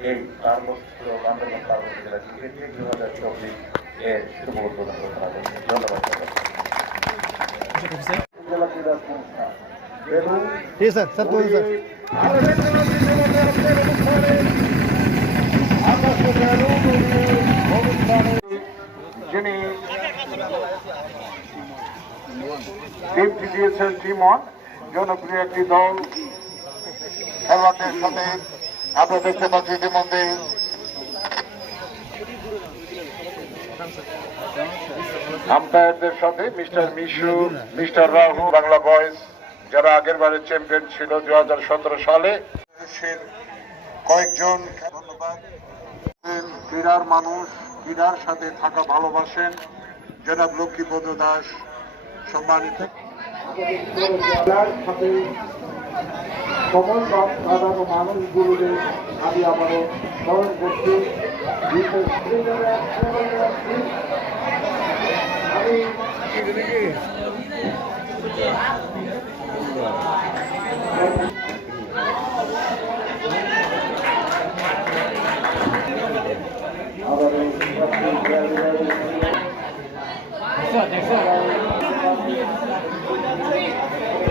এই পার্বত্য বান্দরবান পার্বত্য জেলা লিগ দু হাজার চব্বিশ এর শুভ উদ্বোধন ঘোষণা করছি ধন্যবাদ জেলা ক্রীড়া সংস্থা স্যার স্যার। যিনি টিমটি দিয়েছেন টিমন জনপ্রিয় একটি দল খেলোয়াড়দের সাথে আমরা দেখতে পাচ্ছি ইতিমধ্যে আম্পায়ারদের সাথে mister Mishu, mister Rahu, Bangla boys, যারা আগের বারের চ্যাম্পিয়ন ছিল দু হাজার সতেরো সালে। কয়েকজন ক্রীড়ার মানুষ, ক্রীড়ার সাথে থাকা ভালোবাসেন। জনাব লক্ষ্মীপদ দাস, সম্মানিত। সময় সাধারণ মানুষগুলোদের আমি আবারও স্মরণ করছি। আমি আবারও